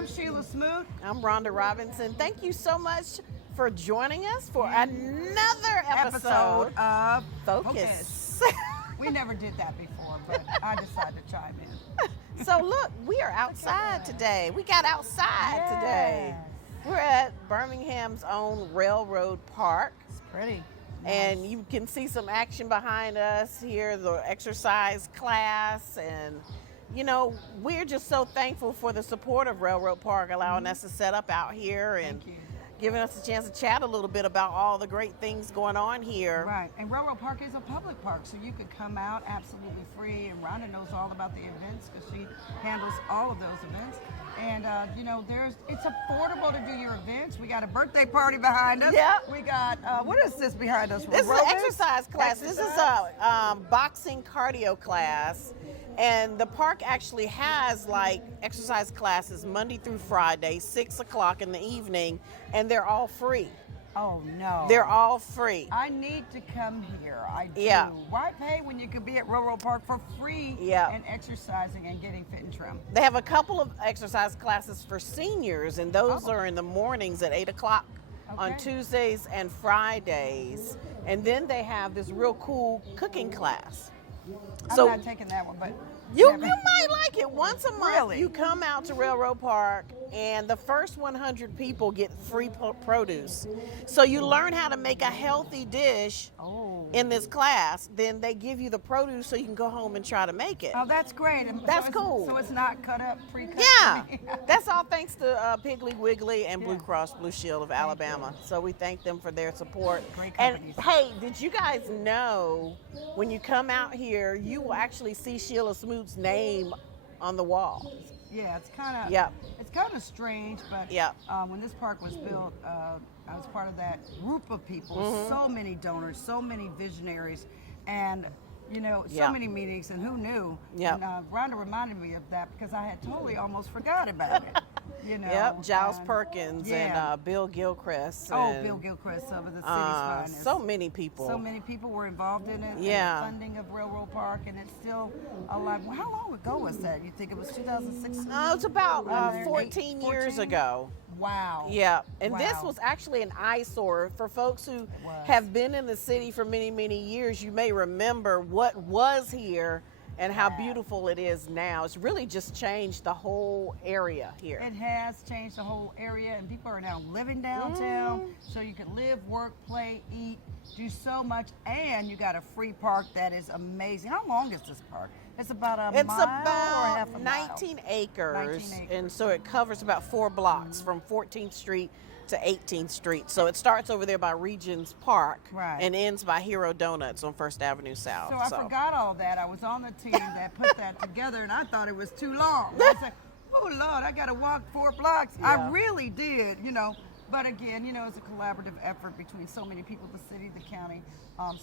I'm Sheila Smoot. I'm Rhonda Robinson. Thank you so much for joining us for another episode of Focus. We never did that before, but I decided to chime in. So look, we are outside today. We got outside today. We're at Birmingham's own Railroad Park. It's pretty. And you can see some action behind us here, the exercise class. And, you know, we're just so thankful for the support of Railroad Park, allowing us to set up out here and giving us a chance to chat a little bit about all the great things going on here. Right. And Railroad Park is a public park, so you could come out absolutely free. And Rhonda knows all about the events because she handles all of those events. And, you know, it's affordable to do your events. We got a birthday party behind us. Yeah. We got, what is this behind us? This is an exercise class. This is a boxing cardio class. And the park actually has like exercise classes Monday through Friday, 6 o'clock in the evening, and they're all free. Oh, no. They're all free. I need to come here. I do. Yeah. Why pay when you could be at Railroad Park for free and exercising and getting fit and trim? They have a couple of exercise classes for seniors, and those are in the mornings at 8 o'clock on Tuesdays and Fridays. And then they have this real cool cooking class. I'm not taking that one, but you might like it. Once a month, Really? you come out to Railroad Park, and the first 100 people get free produce. So you learn how to make a healthy dish in this class. Then they give you the produce so you can go home and try to make it. Oh, that's great. And That's so cool. So it's not cut up, pre-cut? Yeah, that's all thanks to Piggly Wiggly and Blue Cross Blue Shield of Alabama. So we thank them for their support. Great And companies. hey, did you guys know when you come out here, you will actually see Sheila Smoot's name on the wall? Yeah, it's kind of it's kind of strange, but when this park was built, I was part of that group of people. So many donors, so many visionaries, and you know, so many meetings. And who knew? And Rhonda reminded me of that because I had totally almost forgot about it. You know, Giles Perkins and Bill Gilchrist. And, Bill Gilchrist over the city's finest. So many people. So many people were involved in it. Yeah. And the funding of Railroad Park, and it's still alive. Well, how long ago was that? You think it was 2016? No, it's about 14 years ago. Wow. Yeah, and this was actually an eyesore for folks who have been in the city for many, many years. You may remember what was here and how beautiful it is now. It's really just changed the whole area here. It has changed the whole area, and people are now living downtown, so you can live, work, play, eat, do so much, and you got a free park that is amazing. How long is this park? It's about a mile or half a mile? 19 acres, 19 acres, and so it covers about 4 blocks from 14th Street to 18th Street. So it starts over there by Regions Park and ends by Hero Donuts on First Avenue South. So I forgot all that. I was on the team that put that together, and I thought it was too long. I said, oh, Lord, I got to walk 4 blocks. I really did, you know. But again, you know, it's a collaborative effort between so many people, the city, the county,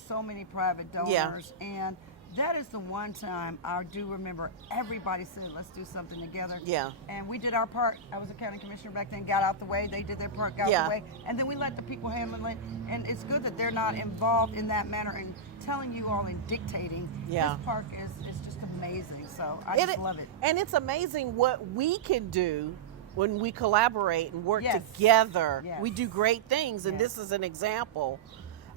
so many private donors. And that is the one time I do remember everybody said, let's do something together. Yeah. And we did our part. I was a county commissioner back then, got out the way. They did their part, got out the way. And then we let the people handle it. And it's good that they're not involved in that manner and telling you all and dictating. This park is just amazing. So I just love it. And it's amazing what we can do when we collaborate and work together. We do great things. And this is an example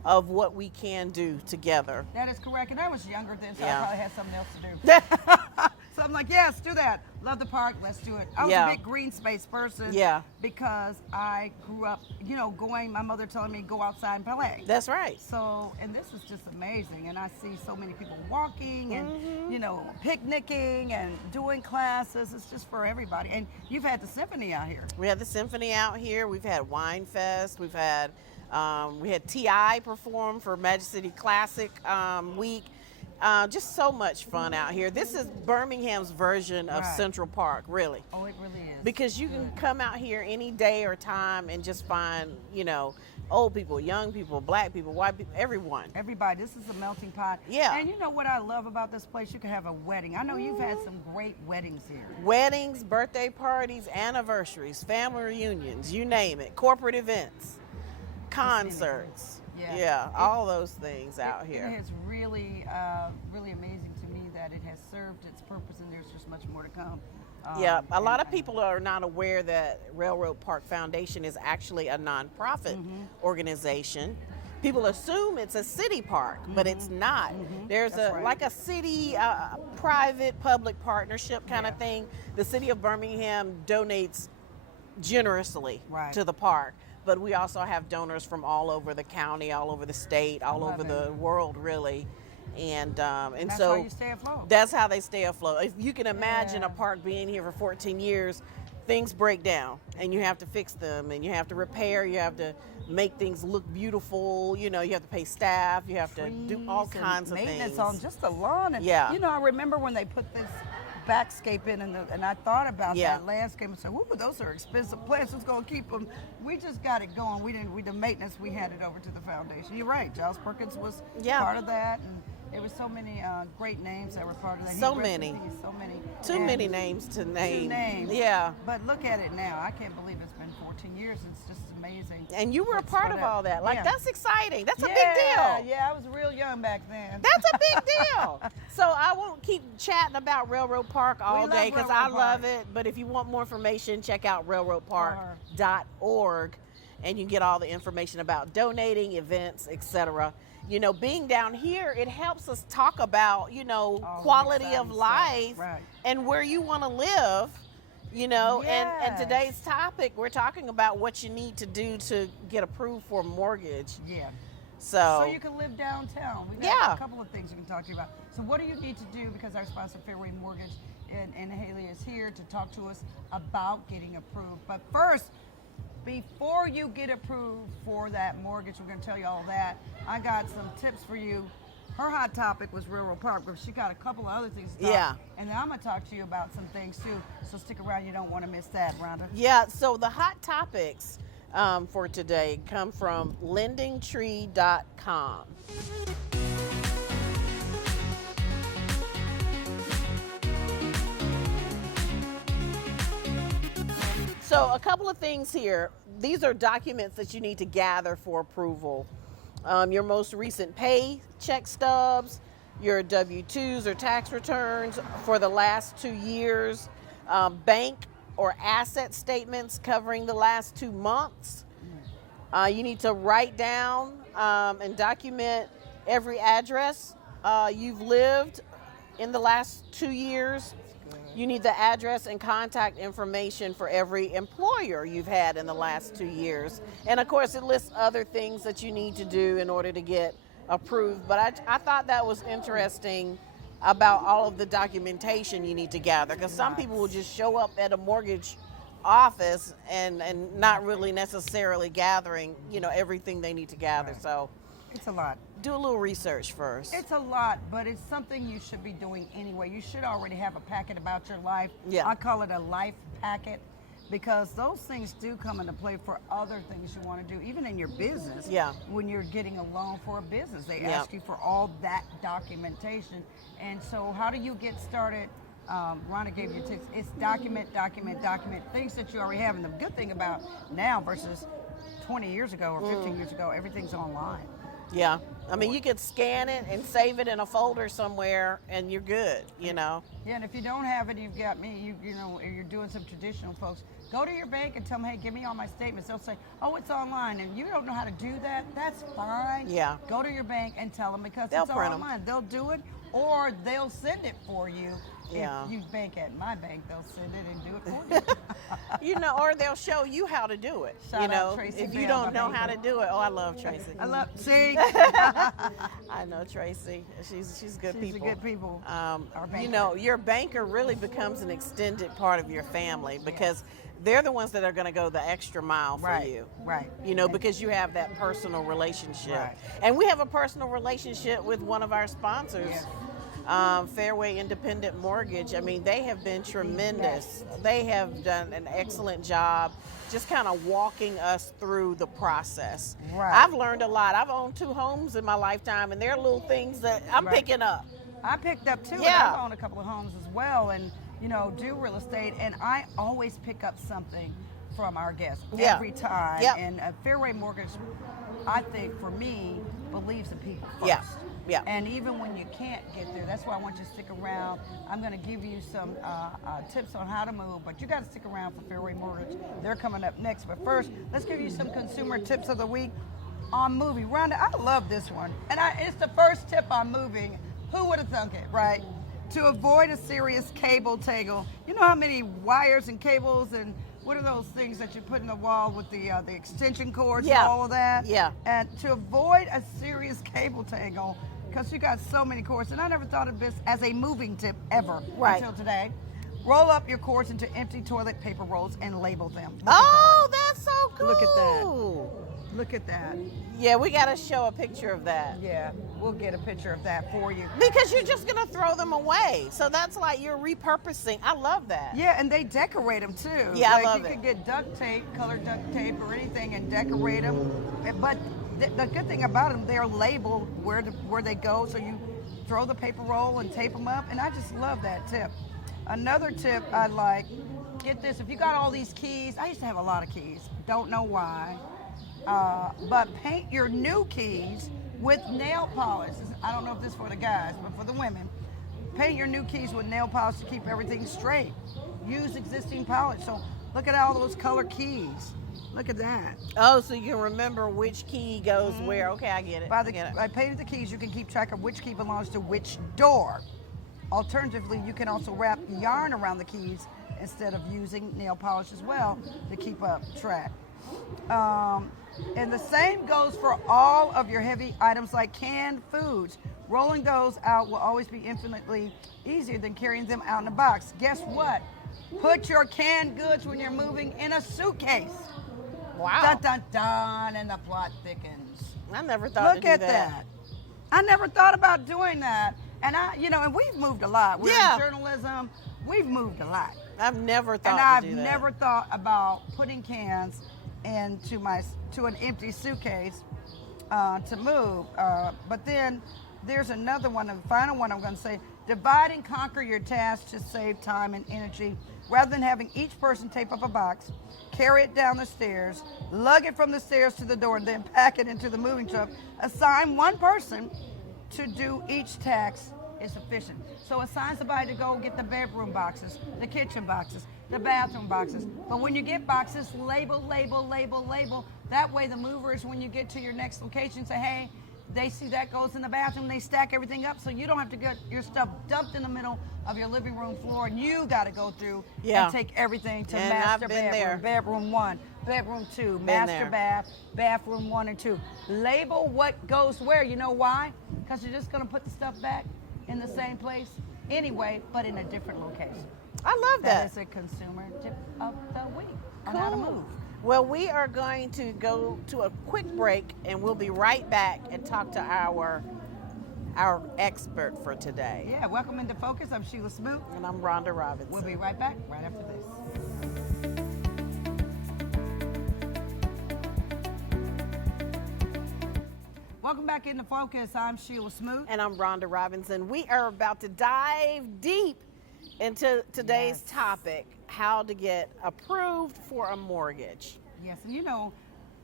of what we can do together. That is correct. And I was younger then, so I probably had something else to do. So I'm like, yes, do that. Love the park, let's do it. I was a big green space person because I grew up, you know, my mother telling me go outside and play. That's right. So, and this is just amazing. And I see so many people walking and, you know, picnicking and doing classes. It's just for everybody. And you've had the symphony out here. We had the symphony out here. We've had Wine Fest. We've had we had T.I. perform for Magic City Classic Week. Just so much fun out here. This is Birmingham's version of Central Park, really. Oh, it really is. Because you can come out here any day or time and just find, you know, old people, young people, black people, white people, everyone. Everybody. This is a melting pot. Yeah. And you know what I love about this place? You can have a wedding. I know you've had some great weddings here. Weddings, birthday parties, anniversaries, family reunions, you name it, corporate events, concerts. All those things out here. It is really, really amazing to me that it has served its purpose, and there's just much more to come. Yeah, a lot of people are not aware that Railroad Park Foundation is actually a nonprofit organization. People assume it's a city park, but it's not. There's That's a right. like a city private public partnership kind of thing. The city of Birmingham donates generously Right. to the park, but we also have donors from all over the county, all over the state, all love over it. the world, really. And That's so how you stay afloat. that's how they stay afloat. If you can imagine Yeah. a park being here for 14 years, things break down and you have to fix them and you have to repair, you have to make things look beautiful, you know, you have to pay staff, you have to do all Trees and kinds of maintenance things. on just the lawn. And, Yeah. you know, I remember when they put this backscape in, and I thought about Yeah. that landscape and said, "Ooh, those are expensive plants. Who's going to keep them?" We just got it going. The maintenance, we handed over to the foundation. You're right. Giles Perkins was Yeah. part of that, and there was so many great names that were part of that. So He rested many. in peace, so many. Too And many names to name. Two names. Yeah. But look at it now. I can't believe it's been 14 years. It's just amazing. And you were a What's part what of up. all that. Like, Yeah. that's exciting. That's a big Yeah, deal. Yeah, I was real young back then. That's a big deal. So I won't keep chatting about Railroad Park all love day because I Railroad love Park. it. But if you want more information, check out railroadpark.org and you can get all the information about donating, events, etc. You know, being down here, it helps us talk about, you know, All the quality of exciting life stuff. Right. and where you want to live. You know, and Yes. today's topic, we're talking about what you need to do to get approved for a mortgage. Yeah. So So you can live downtown. We got Yeah. a couple of things we can talk to you about. So what do you need to do? Because our sponsor, Fairway Mortgage, and Haley is here to talk to us about getting approved. But first, before you get approved for that mortgage, we're going to tell you all that. I got some tips for you. Her hot topic was Railroad Park, but she got a couple of other things to talk. Yeah. And then I'm going to talk to you about some things too. So stick around. You don't want to miss that, Rhonda. yeah, so the hot topics for today come from lendingtree.com. So a couple of things here. These are documents that you need to gather for approval. Your most recent paycheck stubs, your W-2s or tax returns for the last 2 years, bank or asset statements covering the last 2 months. You need to write down and document every address you've lived in the last 2 years. You need the address and contact information for every employer you've had in the last 2 years. And of course, it lists other things that you need to do in order to get approved. But I thought that was interesting about all of the documentation you need to gather, because some people will just show up at a mortgage office and not really necessarily gathering, you know, everything they need to gather. Right. So It's a lot. do a little research first. It's a lot, but it's something you should be doing anyway. You should already have a packet about your life. Yeah. I call it a life packet because those things do come into play for other things you want to do, even in your business. Yeah. When you're getting a loan for a business, they Yeah. ask you for all that documentation. And so, how do you get started? Rhonda gave you tips. It's document things that you already have. And the good thing about now versus 20 years ago or 15 years ago, everything's online. Yeah. I mean, you could scan it and save it in a folder somewhere and you're good, you know. Yeah, and if you don't have it, you've got me. You know, if you're doing some traditional folks, go to your bank and tell them, hey, give me all my statements. They'll say, oh, it's online, and you don't know how to do that. That's fine. Yeah. Go to your bank and tell them because They'll it's print 'em. online. They'll do it, or they'll send it for you. Yeah. If you bank at my bank, they'll send it and do it for you. You know, or they'll show you how to do it. Shout you out know, Tracy if you Bell, don't my know how to banker. do it. Oh, I love Tracy. I love. See, I know Tracy. She's good she's a people. good people. Our You banker. know, your banker really becomes an extended part of your family because they're the ones that are going to go the extra mile for Right. you. Right. You know, because you have that personal relationship. Right. And we have a personal relationship with one of our sponsors, Yes. Fairway Independent Mortgage. I mean, they have been tremendous. They have done an excellent job just kind of walking us through the process. Right. I've learned a lot. I've owned 2 homes in my lifetime, and there are little things that I'm Right. picking up. I picked up too. Yeah. And I've owned a couple of homes as well, and you know, do real estate. And I always pick up something from our guests Yeah. every time. Yep. And Fairway Mortgage, I think, for me, believes in people first. Yeah. Yeah. And even when you can't get there, that's why I want you to stick around. I'm going to give you some tips on how to move, but you got to stick around for Fairway Mortgage. They're coming up next. But first, let's give you some consumer tips of the week on moving. Rhonda, I love this one. And it's the first tip on moving. Who would have thunk it, right? To avoid a serious cable tangle. You know how many wires and cables and what are those things that you put in the wall with the extension cords and all of that? Yeah. And to avoid a serious cable tangle, because you got so many cords, and I never thought of this as a moving tip ever until today. Roll up your cords into empty toilet paper rolls and label them. That's so cool. Look at that. Look at that. Yeah, we got to show a picture of that. Yeah, we'll get a picture of that for you. Because you're just going to throw them away. So that's like you're repurposing. I love that. Yeah, and they decorate them too. Yeah, like I love you it. can get duct tape, colored duct tape or anything and decorate them. But the good thing about them, they're labeled where they go. So you throw the paper roll and tape them up. And I just love that tip. Another tip I like, get this, if you got all these keys, I used to have a lot of keys. Don't know why. But paint your new keys with nail polish. I don't know if this is for the guys, but for the women. Paint your new keys with nail polish to keep everything straight. Use existing polish. So look at all those color keys. Look at that. Oh, so you can remember which key goes where. Okay, I get it. By painting the keys, you can keep track of which key belongs to which door. Alternatively, you can also wrap yarn around the keys instead of using nail polish as well to keep up track. And the same goes for all of your heavy items like canned foods. Rolling those out will always be infinitely easier than carrying them out in a box. Guess what? Put your canned goods when you're moving in a suitcase. Wow. Dun dun dun, and the plot thickens. I never thought Look to do at that. I never thought about doing that. And and we've moved a lot. We're in journalism. We've moved a lot. I've never thought And to do I've that. never thought about putting cans to an empty suitcase to move. But then there's another one, the final one I'm going to say. Divide and conquer your tasks to save time and energy. Rather than having each person tape up a box, carry it down the stairs, lug it from the stairs to the door, and then pack it into the moving truck, assign one person to do each task is sufficient. So assign somebody to go get the bedroom boxes, the kitchen boxes, the bathroom boxes. But when you get boxes, label, label, label, label. That way the movers, when you get to your next location, say, hey, they see that goes in the bathroom, they stack everything up, so you don't have to get your stuff dumped in the middle of your living room floor, and you got to go through and take everything to And master I've been bedroom, there. bedroom 1, bedroom 2, Been master there. bath, bathroom 1 and 2. Label what goes where. You know why? Because you're just going to put the stuff back in the same place anyway, but in a different location. I love that. That is a consumer tip of the week on how to move. Well, we are going to go to a quick break, and we'll be right back and talk to our expert for today. Yeah, welcome into Focus. I'm Sheila Smoot. And I'm Rhonda Robinson. We'll be right back right after this. Welcome back into Focus. I'm Sheila Smoot. And I'm Rhonda Robinson. We are about to dive deep into today's topic, how to get approved for a mortgage. Yes, and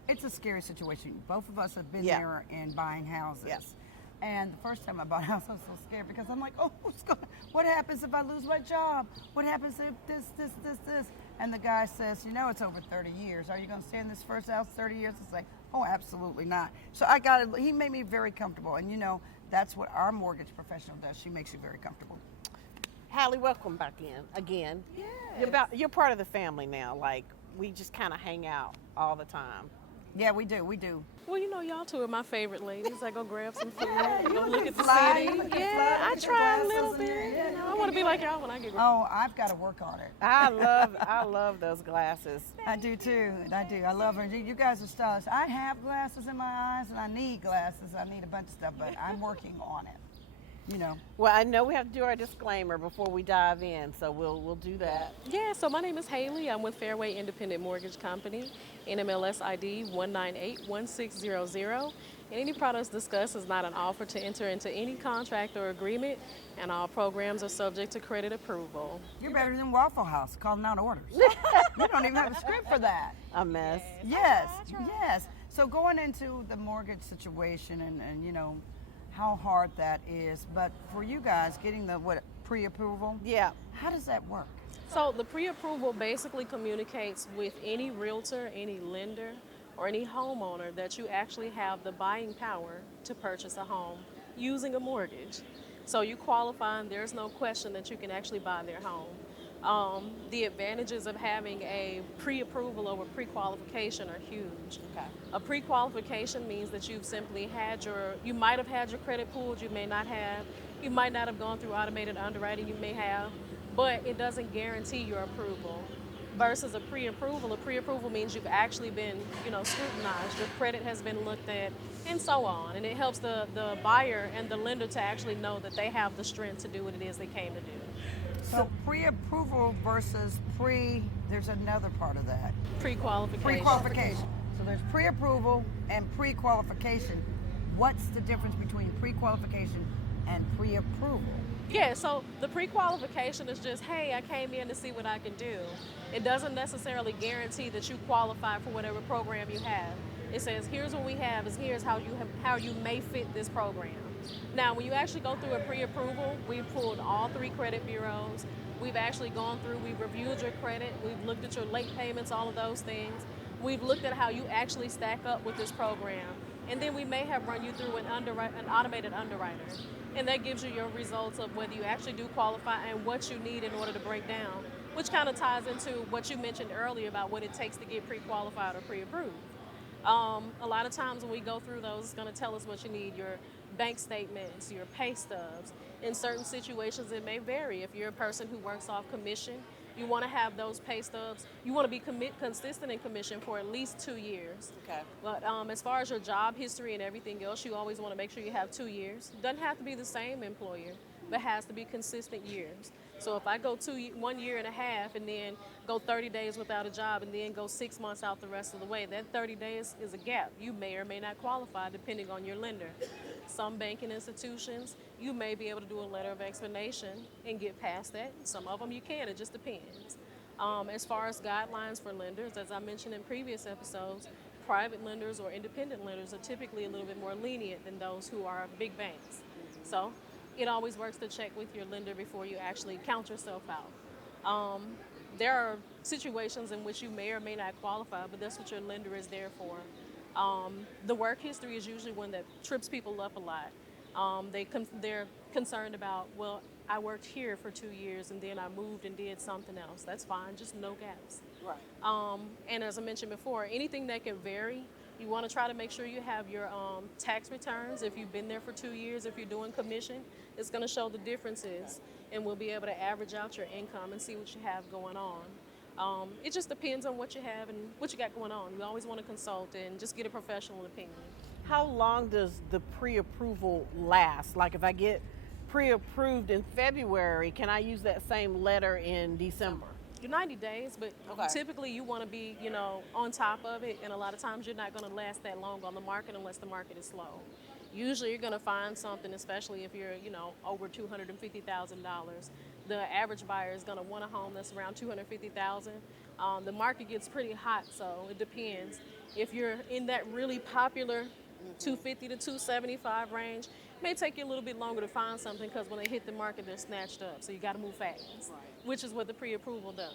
it's a scary situation. Both of us have been there in buying houses. Yes. And the first time I bought a house, I was so scared because I'm like, what happens if I lose my job? What happens if this? And the guy says, it's over 30 years. Are you going to stay in this first house 30 years? It's like, oh, absolutely not. So he made me very comfortable. And that's what our mortgage professional does. She makes you very comfortable. Hallie, welcome back in again. Yes. You're part of the family now. Like, we just kind of hang out all the time. Yeah, we do. Well, y'all two are my favorite ladies. I go grab some food, go look at the fly, city. you look at Yeah, fly, I put try a your little glasses in bit. there. Yeah, I want to be like y'all when I get grown. Oh, I've got to work on it. I love those glasses. I do too. I do. I love her. You guys are stylish. I have glasses in my eyes, and I need glasses. I need a bunch of stuff, but I'm working on it. you know. Well, I know we have to do our disclaimer before we dive in, so we'll do that. Yeah, so my name is Haley. I'm with Fairway Independent Mortgage Company, NMLS ID 1981600. And any products discussed is not an offer to enter into any contract or agreement, and all programs are subject to credit approval. You're better than Waffle House calling out orders. You don't even have a script for that. A mess. Yes, yes. So going into the mortgage situation and you know how hard that is, but for you guys getting the pre-approval, Yeah. how does that work? So the pre-approval basically communicates with any realtor, any lender, or any homeowner that you actually have the buying power to purchase a home using a mortgage. So you qualify, and there's no question that you can actually buy their home. The advantages of having a pre-approval over pre-qualification are huge. Okay. A pre-qualification means that you've simply you might have had your credit pulled, you may not have. You might not have gone through automated underwriting, you may have, but it doesn't guarantee your approval. Versus a pre-approval means you've actually been, scrutinized. Your credit has been looked at, and so on. And it helps the buyer and the lender to actually know that they have the strength to do what it is they came to do. So pre-approval versus there's another part of that. Pre-qualification. Pre-qualification. So there's pre-approval and pre-qualification. What's the difference between pre-qualification and pre-approval? Yeah, so the pre-qualification is just, hey, I came in to see what I can do. It doesn't necessarily guarantee that you qualify for whatever program you have. It says, here's what we have, is here's how you may fit this program. Now, when you actually go through a pre-approval, we've pulled all 3 credit bureaus. We've actually gone through, we've reviewed your credit, we've looked at your late payments, all of those things. We've looked at how you actually stack up with this program. And then we may have run you through an automated underwriter. And that gives you your results of whether you actually do qualify and what you need in order to break down, which kind of ties into what you mentioned earlier about what it takes to get pre-qualified or pre-approved. A lot of times when we go through those, it's going to tell us what you need, your bank statements, your pay stubs. In certain situations, it may vary. If you're a person who works off commission, you want to have those pay stubs. You want to be consistent in commission for at least 2 years. Okay. But as far as your job history and everything else, you always want to make sure you have 2 years. Doesn't have to be the same employer, but has to be consistent years. So if I go 1 year and a half and then go 30 days without a job and then go 6 months out the rest of the way, that 30 days is a gap. You may or may not qualify depending on your lender. Some banking institutions, you may be able to do a letter of explanation and get past that. Some of them you can, it just depends. As far as guidelines for lenders, as I mentioned in previous episodes, private lenders or independent lenders are typically a little bit more lenient than those who are big banks. So it always works to check with your lender before you actually count yourself out. There are situations in which you may or may not qualify, but that's what your lender is there for. The work history is usually one that trips people up a lot. They're concerned about, well, I worked here for 2 years and then I moved and did something else. That's fine, just no gaps. Right. And as I mentioned before, anything that can vary, you want to try to make sure you have your tax returns. If you've been there for 2 years, if you're doing commission, it's going to show the differences, and we'll be able to average out your income and see what you have going on. It just depends on what you have and what you got going on. You always want to consult and just get a professional opinion. How long does the pre-approval last? Like if I get pre-approved in February, can I use that same letter in December? You're 90 days, but Okay. typically you want to be, on top of it, and a lot of times you're not going to last that long on the market unless the market is slow. Usually you're going to find something, especially if you're, over $250,000. The average buyer is going to want a home that's around $250,000. The market gets pretty hot, so it depends. If you're in that really popular $250 to $275 range, it may take you a little bit longer to find something because when they hit the market, they're snatched up. So you got to move fast, which is what the pre-approval does.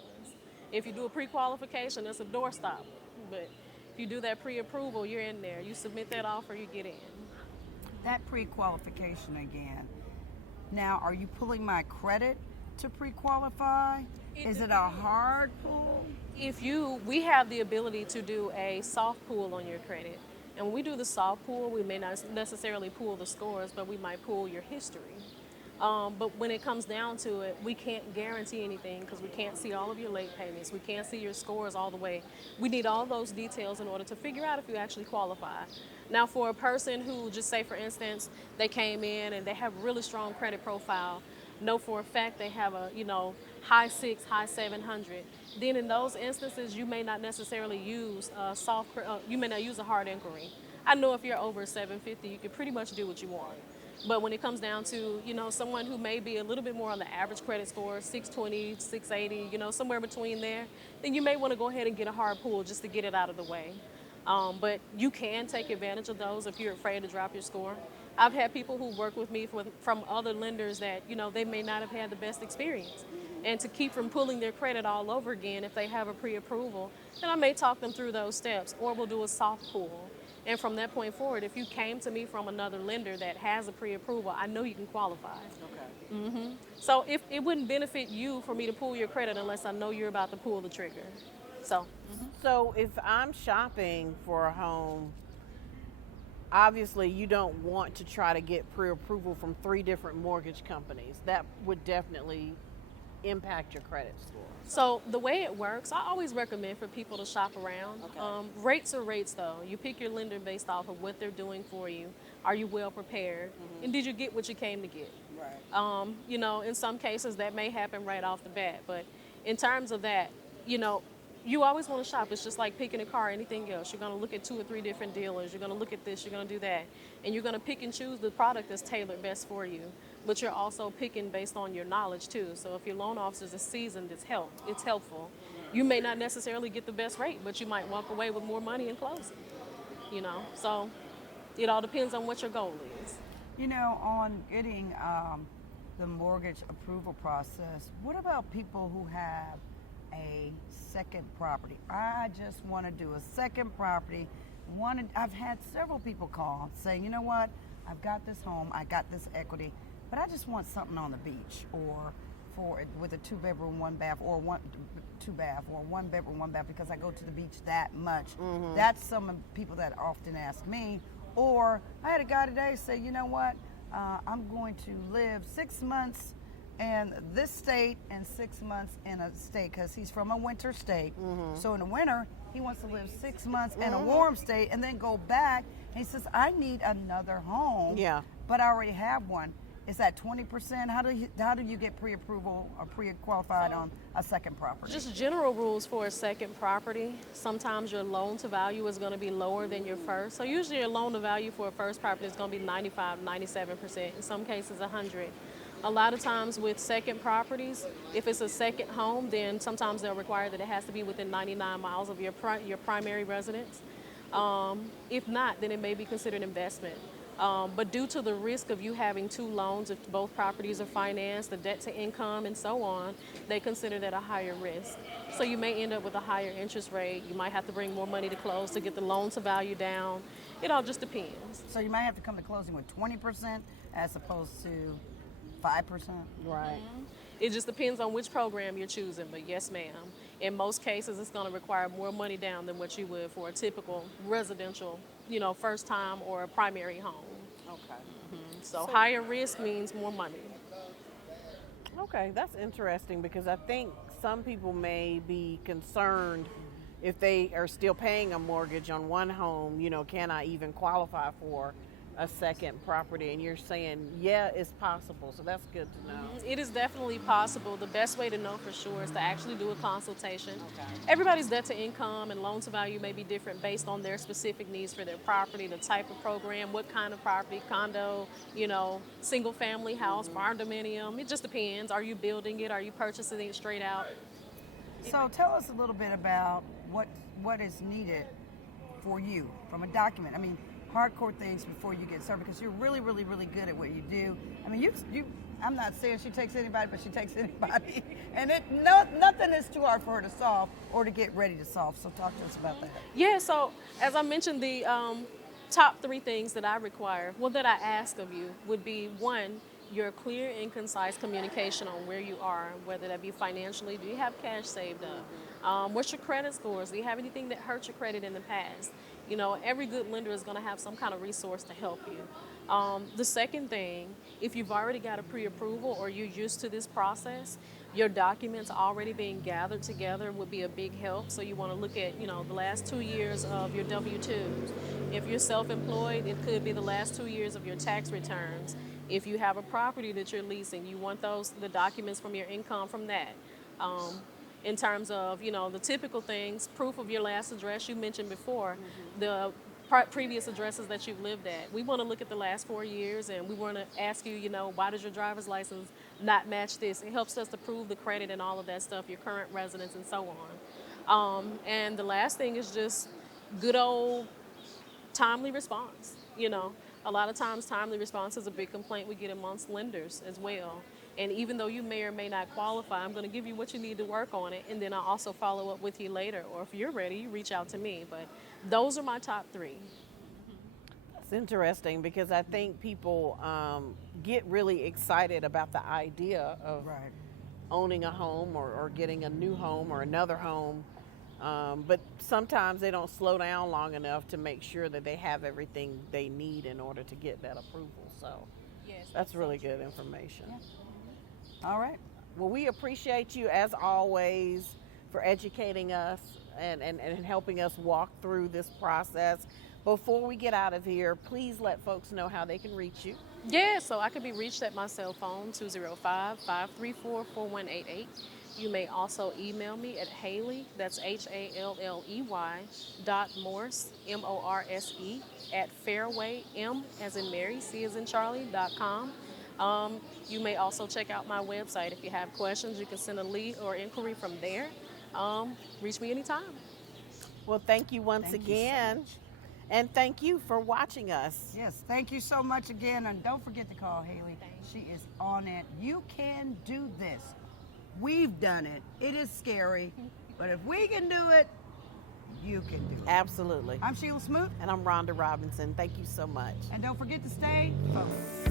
If you do a pre-qualification, it's a doorstop. But if you do that pre-approval, you're in there. You submit that offer, you get in. That pre-qualification again. Now, are you pulling my credit to pre-qualify? Is it a hard pull? We have the ability to do a soft pull on your credit. And when we do the soft pull, we may not necessarily pull the scores, but we might pull your history. But when it comes down to it, we can't guarantee anything because we can't see all of your late payments. We can't see your scores all the way. We need all those details in order to figure out if you actually qualify. Now, for a person who, just say for instance, they came in and they have really strong credit profile, know for a fact they have a, high 6, high 700, then in those instances, you may not necessarily use you may not use a hard inquiry. I know if you're over 750, you can pretty much do what you want. But when it comes down to, someone who may be a little bit more on the average credit score, 620, 680, somewhere between there, then you may want to go ahead and get a hard pull just to get it out of the way. But you can take advantage of those if you're afraid to drop your score. I've had people who work with me from other lenders that, they may not have had the best experience. And to keep from pulling their credit all over again if they have a pre-approval, then I may talk them through those steps, or we'll do a soft pull. And from that point forward, if you came to me from another lender that has a pre-approval, I know you can qualify. Okay. So if it wouldn't benefit you for me to pull your credit unless I know you're about to pull the trigger. So if I'm shopping for a home, obviously you don't want to try to get pre-approval from 3 different mortgage companies. That would definitely impact your credit score. So the way it works, I always recommend for people to shop around. Okay. Rates are rates, though. You pick your lender based off of what they're doing for you. Are you well prepared? And did you get what you came to get? Right. In some cases that may happen right off the bat. But in terms of that, you always want to shop. It's just like picking a car or anything else. You're going to look at 2 or 3 different dealers. You're going to look at this. You're going to do that. And you're going to pick and choose the product that's tailored best for you. But you're also picking based on your knowledge, too. So if your loan officer is seasoned, it's helpful. You may not necessarily get the best rate, but you might walk away with more money in closing. So it all depends on what your goal is. On getting the mortgage approval process, what about people who have a second property? I just want to do a second property. I've had several people call saying, you know what, I've got this home, I got this equity, but I just want something on the beach, or with a 2-bedroom, 1-bath, or 2-bath, or 1-bedroom, 1-bath, because I go to the beach that much. That's some of the people that often ask me. Or I had a guy today say, you know what, I'm going to live 6 months in this state and 6 months in a state, because he's from a winter state. So in the winter, he wants to live 6 months in a warm state and then go back. And he says, I need another home, but I already have one. Is that 20%? How do you get pre-approval or pre-qualified on a second property? Just general rules for a second property. Sometimes your loan to value is going to be lower than your first. So usually your loan to value for a first property is going to be 95, 97%. In some cases, 100. A lot of times with second properties, if it's a second home, then sometimes they'll require that it has to be within 99 miles of your primary residence. If not, then it may be considered investment. But due to the risk of you having 2 loans, if both properties are financed, the debt to income and so on, they consider that a higher risk. So you may end up with a higher interest rate. You might have to bring more money to close to get the loan to value down. It all just depends. So you might have to come to closing with 20% as opposed to 5%? Right. It just depends on which program you're choosing, but yes, ma'am. In most cases, it's going to require more money down than what you would for a typical residential, first time or a primary home. Okay. So higher risk means more money. Okay, that's interesting, because I think some people may be concerned if they are still paying a mortgage on one home, can I even qualify for a second property? And you're saying, yeah, it's possible. So that's good to know. It is definitely possible. The best way to know for sure is to actually do a consultation. Okay. Everybody's debt to income and loan to value may be different based on their specific needs for their property, the type of program, what kind of property, condo, single family house, barn dominium. It just depends. Are you building it? Are you purchasing it straight out? So tell us a little bit about what is needed for you from a document. I mean, hardcore things before you get started, because you're really, really, really good at what you do. I mean, you I'm not saying she takes anybody, but she takes anybody. And nothing is too hard for her to solve or to get ready to solve. So talk to us about that. Yeah, so as I mentioned, the top 3 things that I require, that I ask of you would be, 1, your clear and concise communication on where you are, whether that be financially. Do you have cash saved up? What's your credit scores? Do you have anything that hurt your credit in the past? Every good lender is going to have some kind of resource to help you. The second thing, if you've already got a pre-approval or you're used to this process, your documents already being gathered together would be a big help. So you want to look at, the last 2 years of your W-2s. If you're self-employed, it could be the last 2 years of your tax returns. If you have a property that you're leasing, you want the documents from your income from that. In terms of, the typical things, proof of your last address you mentioned before, the previous addresses that you've lived at. We want to look at the last 4 years, and we want to ask you, why does your driver's license not match this? It helps us to prove the credit and all of that stuff, your current residence and so on. And the last thing is just good old timely response. A lot of times timely response is a big complaint we get amongst lenders as well. And even though you may or may not qualify, I'm going to give you what you need to work on it, and then I'll also follow up with you later. Or if you're ready, you reach out to me. But those are my top 3. It's interesting because I think people get really excited about the idea of owning a home or getting a new home or another home. But sometimes they don't slow down long enough to make sure that they have everything they need in order to get that approval. So Yes, that's really good information. Yeah. All right. Well, we appreciate you as always for educating us and helping us walk through this process. Before we get out of here, please let folks know how they can reach you. Yeah, so I can be reached at my cell phone, 205-534-4188. You may also email me at Haley, that's HALLEY, .Morse, MORSE, at Fairway, M as in Mary, C as in Charlie.com. You may also check out my website. If you have questions, you can send a lead or inquiry from there. Reach me anytime. Well, thank you once again. And thank you for watching us. Yes, thank you so much again. And don't forget to call Haley. She is on it. You can do this. We've done it. It is scary. But if we can do it, you can do it. Absolutely. I'm Sheila Smoot. And I'm Rhonda Robinson. Thank you so much. And don't forget to stay focused.